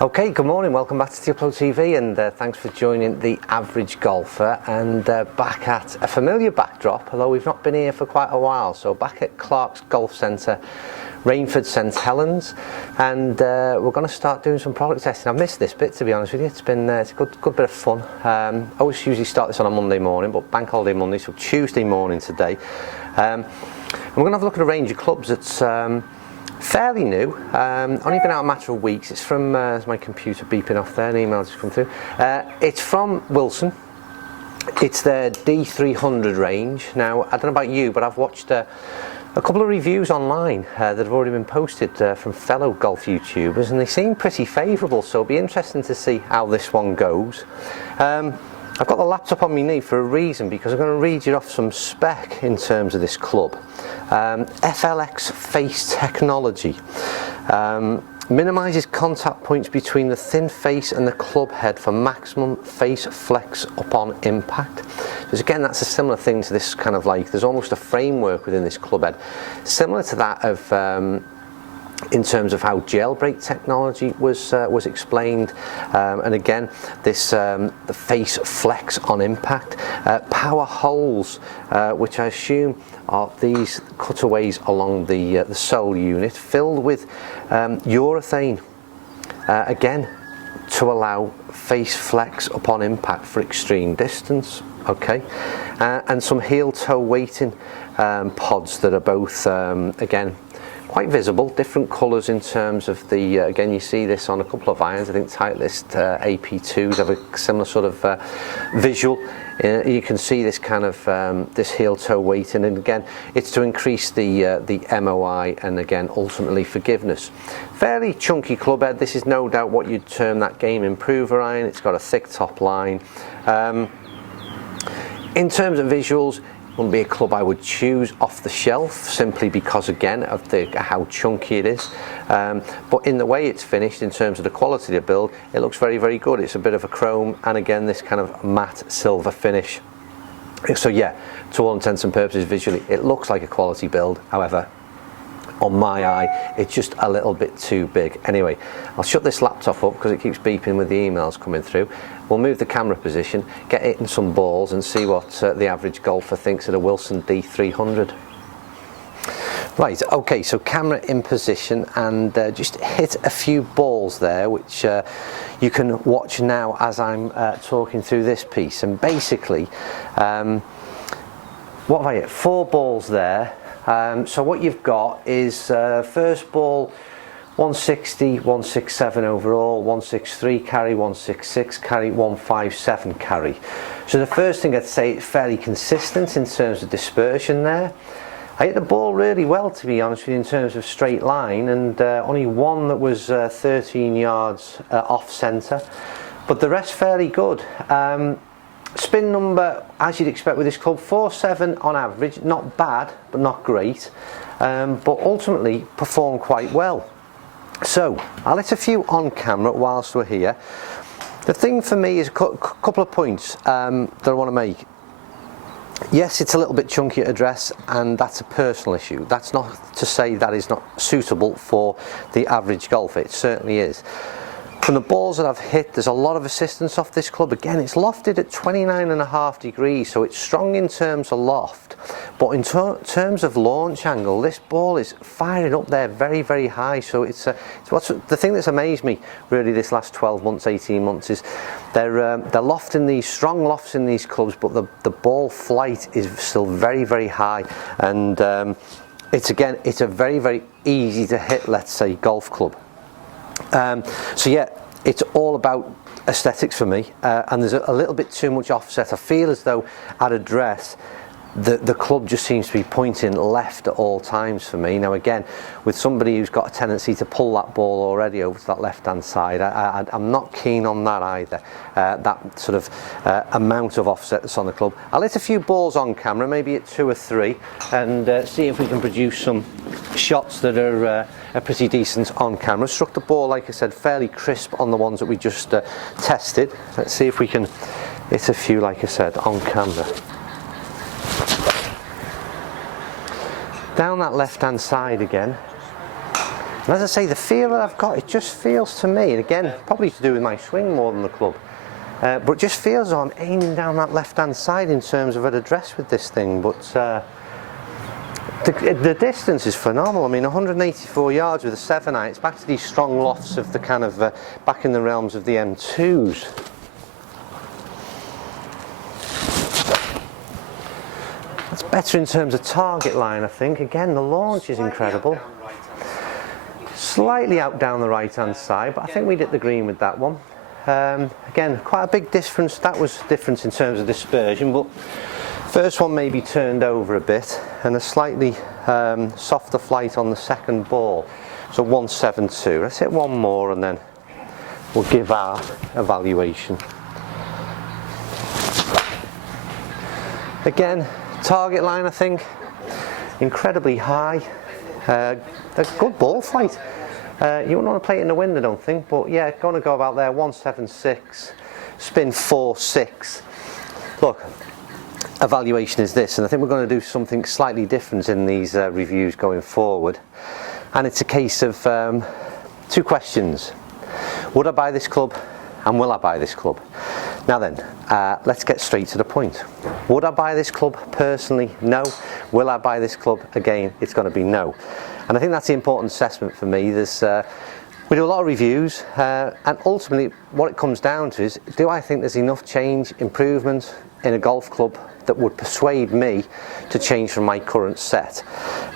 Okay, good morning, welcome back to Upload TV, and thanks for joining The Average Golfer, and back at a familiar backdrop, although we've not been here for quite a while. So back at Clark's Golf Centre, Rainford, St Helens, and we're going to start doing some product testing. I've missed this bit, to be honest with you. It's been it's a good bit of fun. I always usually start this on a Monday morning, but bank holiday Monday, so Tuesday morning today. And we're going to have a look at a range of clubs that's fairly new, only been out a matter of weeks. It's from, there's my computer beeping off there, an email just come through. It's from Wilson. It's their D300 range. Now, I don't know about you, but I've watched a couple of reviews online that have already been posted from fellow golf YouTubers, and they seem pretty favourable, so it'll be interesting to see how this one goes. I've got the laptop on my knee for a reason, because I'm going to read you off some spec in terms of this club. FLX face technology. Minimises contact points between the thin face and the club head for maximum face flex upon impact. Because again, that's a similar thing to this kind of like, there's almost a framework within this club head, similar to that of in terms of how jailbreak technology was explained, and again, this the face flex on impact, power holes, which I assume are these cutaways along the sole unit, filled with urethane, again to allow face flex upon impact for extreme distance. Okay, and some heel toe weighting pods that are both again quite visible, different colours in terms of the, again you see this on a couple of irons. I think Titleist AP2s have a similar sort of visual. You can see this kind of this heel toe weighting, and again it's to increase the MOI and again ultimately forgiveness. Fairly chunky club head. This is no doubt what you'd term that game improver iron. It's got a thick top line. In terms of visuals, wouldn't be a club I would choose off the shelf, simply because again of how chunky it is, but in the way it's finished, in terms of the quality of the build, it looks very, very good. It's a bit of a chrome and again this kind of matte silver finish. So yeah, to all intents and purposes, visually it looks like a quality build. However, on my eye, it's just a little bit too big. Anyway, I'll shut this laptop up because it keeps beeping with the emails coming through. We'll move the camera position, get it in some balls, and see what the average golfer thinks of the Wilson D300. Right, okay, so camera in position, and just hit a few balls there, which you can watch now as I'm talking through this piece. And basically, what have I hit? 4 balls there. So what you've got is first ball 160, 167 overall, 163 carry, 166 carry, 157 carry. So the first thing I'd say, it's fairly consistent in terms of dispersion there. I hit the ball really well, to be honest with you, in terms of straight line, and only one that was 13 yards off centre, but the rest fairly good. Spin number, as you'd expect with this club, 4.7 on average, not bad, but not great, but ultimately performed quite well. So, I'll hit a few on camera whilst we're here. The thing for me is a couple of points that I want to make. Yes, it's a little bit chunky at address, and that's a personal issue. That's not to say that is not suitable for the average golfer. It certainly is. From the balls that I've hit, there's a lot of assistance off this club. Again, it's lofted at 29.5 degrees, so it's strong in terms of loft. But in terms of launch angle, this ball is firing up there very, very high. So it's what's the thing that's amazed me really this last 12 months, 18 months is they're lofting these, strong lofts in these clubs, but the ball flight is still very, very high. And it's a very, very easy to hit, let's say, golf club. So yeah, it's all about aesthetics for me, and there's a little bit too much offset. I feel as though at address the club just seems to be pointing left at all times for me. Now again, with somebody who's got a tendency to pull that ball already over to that left hand side, I'm not keen on that either, that sort of amount of offset that's on the club. I'll hit a few balls on camera, maybe at 2 or 3, and see if we can produce some shots that are pretty decent on camera. Struck the ball, like I said, fairly crisp on the ones that we just tested. Let's see if we can hit a few, like I said, on camera. Down that left hand side again, And as I say, the feel that I've got, it just feels to me, and again, probably to do with my swing more than the club, but it just feels as though I'm aiming down that left-hand side in terms of an address with this thing. But the distance is phenomenal. I mean, 184 yards with a 7-iron. It's back to these strong lofts of the kind of back in the realms of the M2s. That's better in terms of target line, I think. Again, the launch is incredible. Slightly out down the right-hand side, but I think we'd hit the green with that one. Again, quite a big difference. That was different in terms of dispersion, but first one maybe turned over a bit, and a slightly softer flight on the second ball. So 172. Let's hit one more and then we'll give our evaluation. Again, target line, I think, incredibly high. A good ball flight. You wouldn't want to play it in the wind, I don't think, but yeah, going to go about there. 176, spin 4-6. Look, evaluation is this, and I think we're going to do something slightly different in these reviews going forward. And it's a case of two questions. Would I buy this club, and will I buy this club? Now then, let's get straight to the point. Would I buy this club personally? No. Will I buy this club? Again, it's going to be no. And I think that's the important assessment for me. We do a lot of reviews, and ultimately what it comes down to is, do I think there's enough change, improvement in a golf club that would persuade me to change from my current set?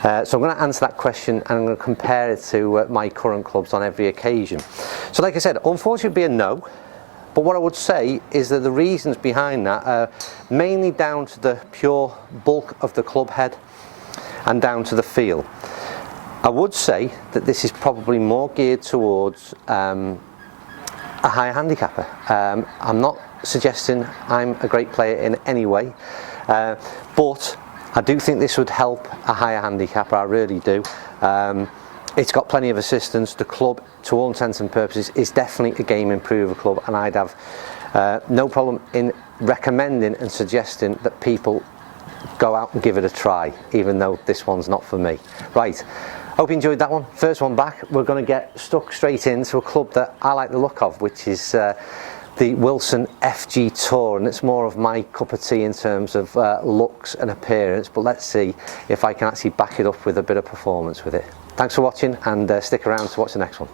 So I'm going to answer that question, and I'm going to compare it to my current clubs on every occasion. So like I said, unfortunately it'd be a no. But what I would say is that the reasons behind that are mainly down to the pure bulk of the club head and down to the feel. I would say that this is probably more geared towards a higher handicapper. I'm not suggesting I'm a great player in any way, but I do think this would help a higher handicapper, I really do. It's got plenty of assistance. The club, to all intents and purposes, is definitely a game improver club, and I'd have no problem in recommending and suggesting that people go out and give it a try, even though this one's not for me. Right, hope you enjoyed that one. First one back. We're going to get stuck straight into a club that I like the look of, which is the Wilson FG Tour, and it's more of my cup of tea in terms of looks and appearance, but let's see if I can actually back it up with a bit of performance with it. Thanks for watching, and stick around to watch the next one.